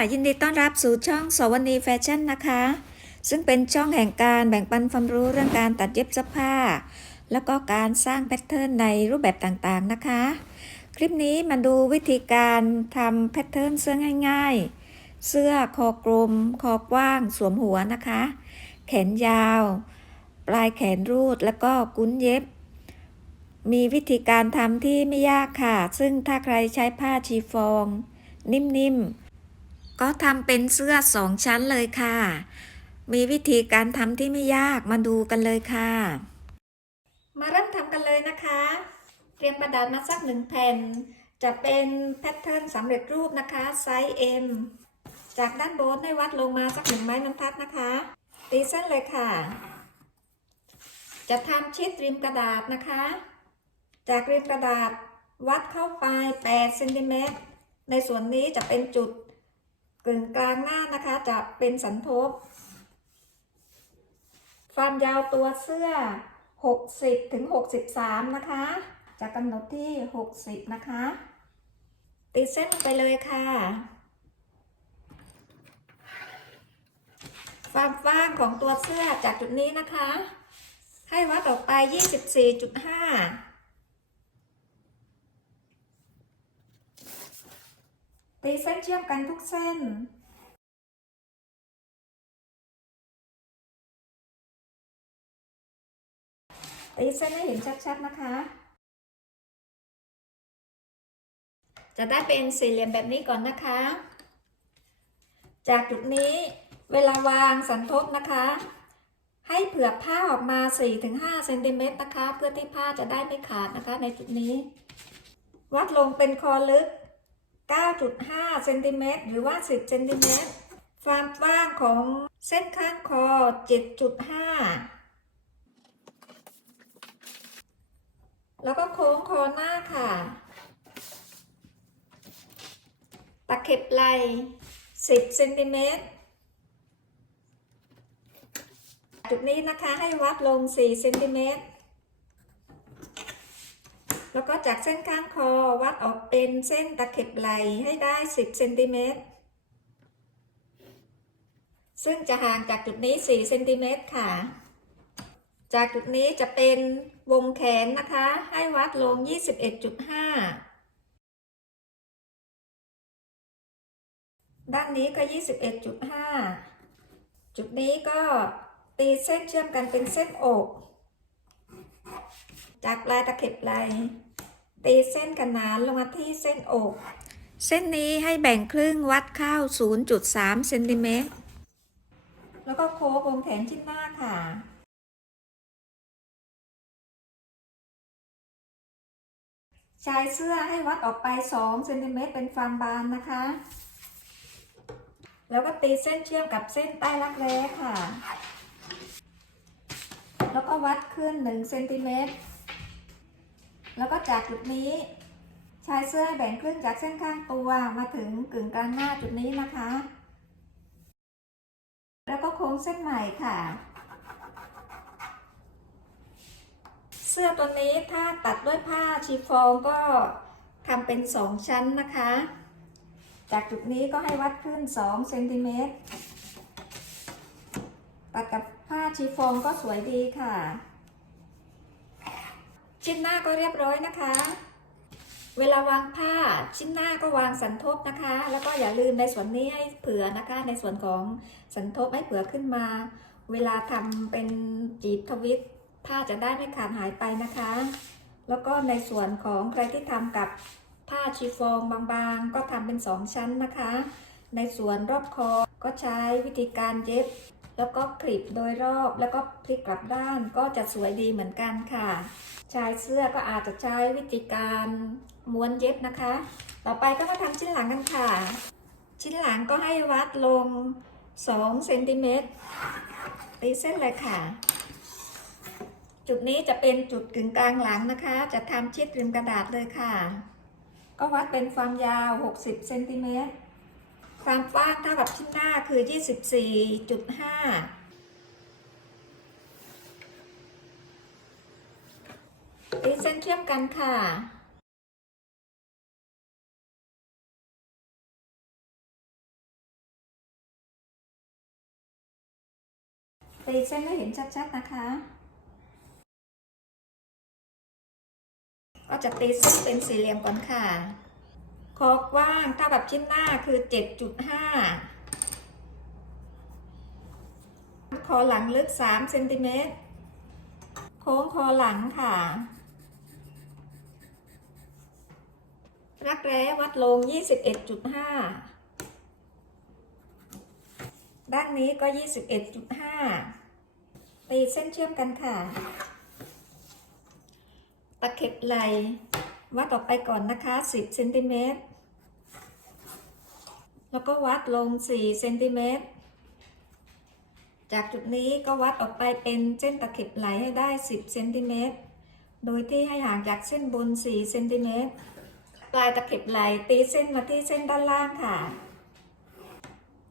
ะยินดีต้อนรับสู่ช่องสวนีแฟชั่นนะคะ ซึ่งเป็นช่องแห่งการแบ่งปันความรู้เรื่องการตัดเย็บเสื้อผ้า แล้วก็การสร้างแพทเทิร์นในรูปแบบต่างๆนะคะ คลิปนี้มาดูวิธีการทำแพทเทิร์นเสื้อง่ายๆ เสื้อคอกลม คอกว้าง สวมหัวนะคะ แขนยาว ปลายแขนรูดแล้วก็กุ้นเย็บ มีวิธีการทำที่ไม่ยากค่ะ ซึ่งถ้าใครใช้ผ้าชีฟองนิ่มๆ ก็ทำเป็นเสื้อสองชั้นเลยค่ะ มีวิธีการทำที่ไม่ยากมาดูกันเลยค่ะ มาเริ่มทำกันเลยนะคะ เตรียมกระดาษมาสักหนึ่งแผ่น จะเป็นแพทเทิร์นสำเร็จรูปนะคะไซส์ M จากด้านบนให้วัดลงมาสักหนึ่งไม้บรรทัดนะคะ ตีเส้นเลยค่ะ จะทำชิดริมกระดาษนะคะ จากริมกระดาษวัดเข้าไป8เซนติเมตรในส่วนนี้จะเป็นจุด กึ่งกลางหน้านะคะจะเป็นสันทบ ความยาวตัวเสื้อ 60ถึง63 นะคะ จะกำหนดที่ 60 นะคะติดเส้นไปเลยค่ะความกว้างของตัวเสื้อจากจุดนี้นะคะ ให้วัดออกไป 24.5 ตีเส้นเชื่อมกันทุกเส้น ตีเส้นให้เห็นชัดๆนะคะ จะได้เป็นสี่เหลี่ยมแบบนี้ก่อนนะคะ จากจุดนี้เวลาวางสันทบนะคะ ให้เผื่อผ้าออกมา 4-5เซนติเมตรนะคะ เพื่อที่ผ้าจะได้ไม่ขาดนะคะในจุดนี้ วัดลงเป็นคอลึก 9.5เซนติเมตรหรือว่า 10เซนติเมตรความกว้างของเส้นข้างคอ 7.5 แล้วก็โค้งคอหน้าค่ะ ตะเข็บไหล่10เซนติเมตรจุดนี้นะคะให้วัดลง 4 เซนติเมตร แล้วก็จากเส้นข้างคอวัดออกเป็นเส้นตะเข็บไหลให้ได้ 10เซนติเมตร ซึ่งจะห่างจากจุดนี้ 4 เซนติเมตรค่ะ จากจุดนี้จะเป็นวงแขนนะคะ ให้วัดลง 21.5ด้านนี้ก็ 21.5 จุดนี้ก็ตีเส้นเชื่อมกันเป็นเส้นอก จากปลายตะเข็บไหลตีเส้นขนานลงมาที่เส้นอก เส้นนี้ให้แบ่งครึ่งวัดเข้า 0.3เซนติเมตร แล้วก็โค้งวงแขนชิ้นหน้าค่ะชายเสื้อให้วัดออกไป2เซนติเมตรเป็นฟางบานนะคะ แล้วก็ตีเส้นเชื่อมกับเส้นใต้รักแร้ค่ะ แล้วก็วัดขึ้น1เซนติเมตร แล้วก็จากจุดนี้ชายเสื้อแบ่งครึ่งจากเส้นข้างตัวมาถึงกึ่งกลางหน้าจุดนี้นะคะ แล้วก็โค้งเส้นใหม่ค่ะ เสื้อตัวนี้ถ้าตัดด้วยผ้าชีฟองก็ทำเป็น2ชั้นนะคะ จากจุดนี้ก็ให้วัดขึ้น2เซนติเมตรตัดกับผ้าชีฟองก็สวยดีค่ะ ชิ้นหน้าก็เรียบร้อยนะคะ เวลาวางผ้าชิ้นหน้าก็วางสันทบนะคะ แล้วก็อย่าลืมในส่วนนี้ให้เผื่อนะคะ ในส่วนของสันทบให้เผื่อขึ้นมา เวลาทำเป็นจีบทวิตผ้าจะได้ไม่ขาดหายไปนะคะ แล้วก็ในส่วนของใครที่ทำกับผ้าชีฟองบางๆ ก็ทำเป็นสองชั้นนะคะ ในส่วนรอบคอก็ใช้วิธีการเย็บ แล้วก็คลิปโดยรอบแล้วก็พลิกกลับด้านก็จะสวยดีเหมือนกันค่ะ ชายเสื้อก็อาจจะใช้วิธีการม้วนเย็บนะคะ ต่อไปก็มาทำชิ้นหลังกันค่ะ ชิ้นหลังก็ให้วัดลง2เซนติเมตรตีเส้นเลยค่ะ จุดนี้จะเป็นจุดกึ่งกลางหลังนะคะ จะทำชิดริมกระดาษเลยค่ะ ก็วัดเป็นความยาว 60เซนติเมตร ความกว้างเท่ากับชิ้หน้าคือ 24.5ตีเส้นเทียมกันค่ะ ตีเส้นให้เห็นชัดๆนะคะ ก็จะตีเส้นเป็นสี่เหลี่ยมก่อนค่ะ ขอกว้างถ้าแบบชิ้นหน้าคือ 7.5 คอหลังลึก3เซนติเมตร โค้งคอหลังค่ะ รักแร้วัดลง 21.5 ด้านนี้ก็ 21.5 ตีเส้นเชื่อมกันค่ะ ตะเข็บไหลวัดออกไปก่อนนะคะ 10เซนติเมตร แล้วก็วัดลง 4 เซนติเมตร จากจุดนี้ก็วัดออกไปเป็นเส้นตะเข็บไหลให้ได้ 10 เซนติเมตร โดยที่ให้ห่างจากเส้นบน 4 เซนติเมตร ปลายตะเข็บไหลตีเส้นมาที่เส้นด้านล่างค่ะ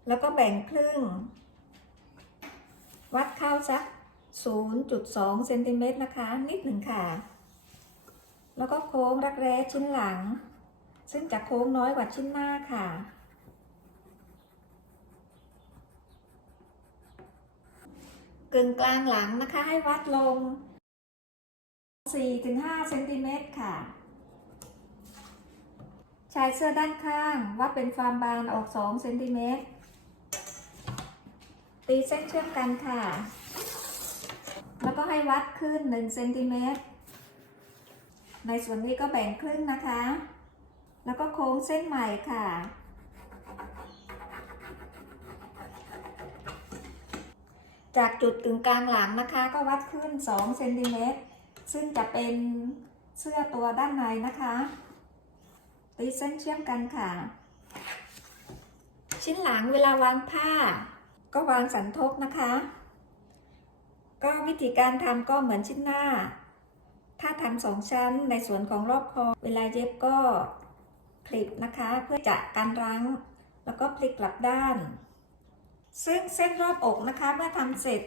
แล้วก็แบ่งครึ่ง วัดเข้าสัก 0.2 เซนติเมตรนะคะ นิดหนึ่งค่ะ แล้วก็โค้งรักแร้ชิ้นหลัง ซึ่งจะโค้งน้อยกว่าชิ้นหน้าค่ะ กึ่งกลางหลังนะคะ ให้วัดลง 4-5เซนติเมตรค่ะ ชายเสื้อด้านข้างวัดเป็นความบานออก2เซนติเมตร ตีเส้นเชื่อมกันค่ะ แล้วก็ให้วัดขึ้น1เซนติเมตร ในส่วนนี้ก็แบ่งครึ่งนะคะ แล้วก็โค้งเส้นใหม่ค่ะ จากจุดกึ่งกลางหลังนะคะ ก็วัดขึ้น2เซนติเมตรซึ่งจะเป็นเสื้อตัวด้านในนะคะตีเส้นเชื่อมกันค่ะ ชิ้นหลังเวลาวางผ้า ก็วางสันทบนะคะ ก็วิธีการทำก็เหมือนชิ้นหน้า ถ้าทำสองชั้นในส่วนของรอบคอ เวลาเย็บก็คลิปนะคะ เพื่อจะการรั้ง แล้วก็พลิกกลับด้าน ซึ่งเส้นรอบอกนะคะ เมื่อทำเสร็จ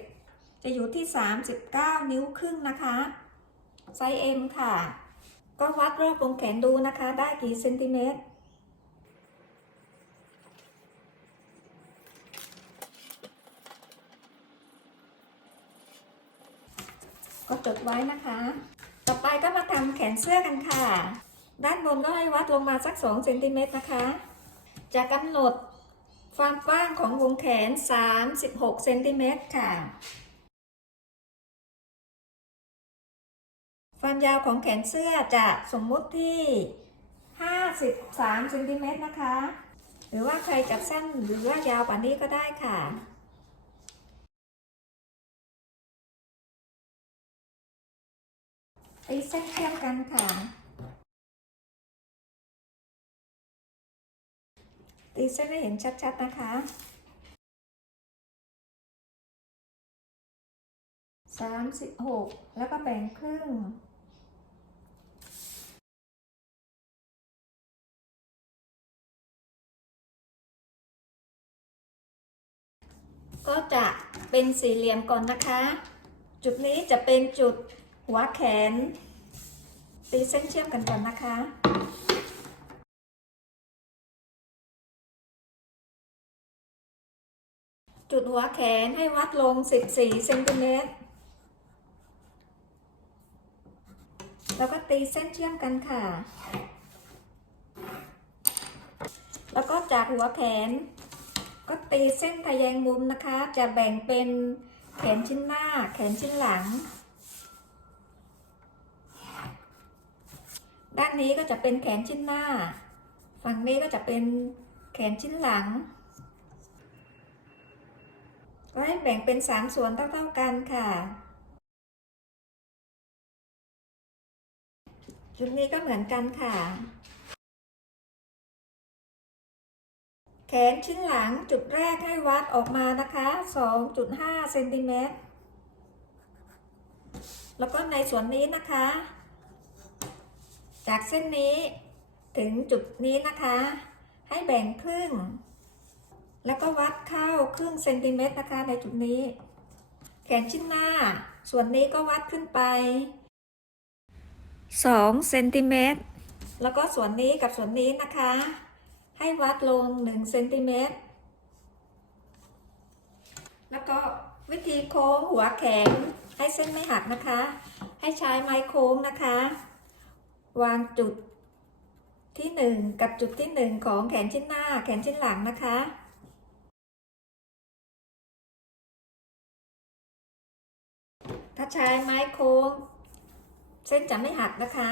จะอยู่ที่ 39 นิ้วครึ่งนะคะไซส์ M ค่ะ ก็วัดรอบวงแขนดูนะคะ ได้กี่เซนติเมตรก็จดไว้นะคะ ต่อไปก็มาทำแขนเสื้อกันค่ะ ด้านบนก็ให้วัดลงมาสัก 2 เซนติเมตรนะคะ จะกำหนด ความกว้างของวงแขน 36 เซนติเมตรค่ะ ความยาวของแขนเสื้อจะสมมุติที่ 53 เซนติเมตรนะคะ หรือว่าใครจัดสั้นหรือว่ายาวกว่านี้ก็ได้ค่ะตีเส้นเชื่อมกันค่ะ ตีเส้นให้เห็นชัดๆนะคะสามสิบหกแล้วก็แบ่งครึ่งก็จะเป็นสี่เหลี่ยมก่อนนะคะ จุดนี้จะเป็นจุดหัวแขน ตีเส้นเชื่อมกันก่อนนะคะ จุดหัวแขนให้วัดลง 14เซนติเมตร แล้วก็ตีเส้นเชื่อมกันค่ะ แล้วก็จากหัวแขน ก็ตีเส้นทะแยงมุมนะคะ จะแบ่งเป็นแขนชิ้นหน้า แขนชิ้นหลัง ด้านนี้ก็จะเป็นแขนชิ้นหน้า ฝั่งนี้ก็จะเป็นแขนชิ้นหลัง ก็ให้แบ่งเป็นสามส่วนเท่าๆกันค่ะจุดนี้ก็เหมือนกันค่ะ แขนชิ้นหลังจุดแรกให้วัดออกมานะคะ 2.5เซนติเมตร แล้วก็ในส่วนนี้นะคะ จากเส้นนี้ถึงจุดนี้นะคะ ให้แบ่งครึ่ง แล้วก็วัดเข้าครึ่งเซนติเมตรนะคะในจุดนี้ แขนชิ้นหน้า ส่วนนี้ก็วัดขึ้นไป2เซนติเมตรแล้วก็ส่วนนี้กับส่วนนี้นะคะ ให้วัดลง1เซนติเมตรแล้วก็วิธีโค้งหัวแขนให้เส้นไม่หักนะคะ ให้ใช้ไม้โค้งนะคะ วางจุดที่หนึ่งกับจุดที่หนึ่งของแขนชิ้นหน้าแขนชิ้นหลังนะคะ ใช้ไม้โค้ง เส้นจะไม่หักนะคะ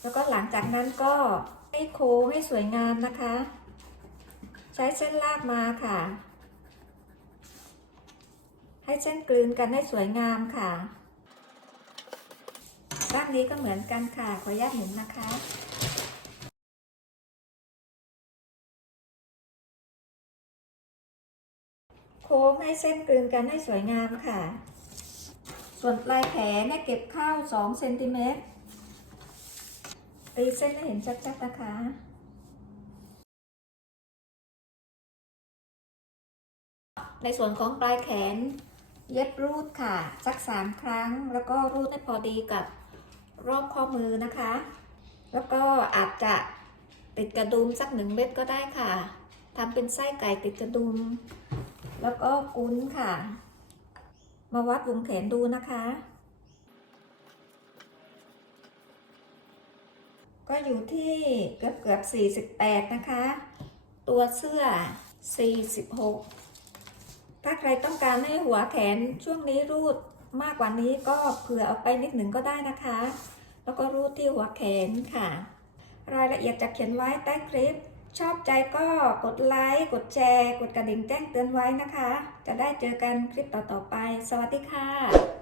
แล้วก็หลังจากนั้นก็ให้โค้งให้สวยงามนะคะ ใช้เส้นลากมาค่ะ ให้เส้นกลืนกันให้สวยงามค่ะด้านนี้ก็เหมือนกันค่ะขออนุญาตหมุนนะคะโค้งให้เส้นกลืนกันให้สวยงามค่ะ ส่วนปลายแขนเนี่ยเก็บเข้า2เซนติเมตรตีเส้นให้เห็นชัดๆนะคะในส่วนของปลายแขนเย็บรูดค่ะ สักสามครั้ง แล้วก็รูดให้พอดีกับรอบข้อมือนะคะ แล้วก็อาจจะติดกระดุมสักหนึ่งเม็ดก็ได้ค่ะทำเป็นไส้ไก่ติดกระดุม แล้วก็กุ้นค่ะ มาวัดวงแขนดูนะคะ ก็อยู่ที่เกือบเกือบ 48 นะคะ ตัวเสื้อ 46 ถ้าใครต้องการให้หัวแขนช่วงนี้รูดมากกว่านี้ก็เผื่อเอาไปนิดหนึ่งก็ได้นะคะ แล้วก็รูดที่หัวแขนค่ะ รายละเอียดจะเขียนไว้ใต้คลิป ชอบใจก็กดไลค์ กดแชร์ กดกระดิ่งแจ้งเตือนไว้นะคะ จะได้เจอกันคลิปต่อๆไป สวัสดีค่ะ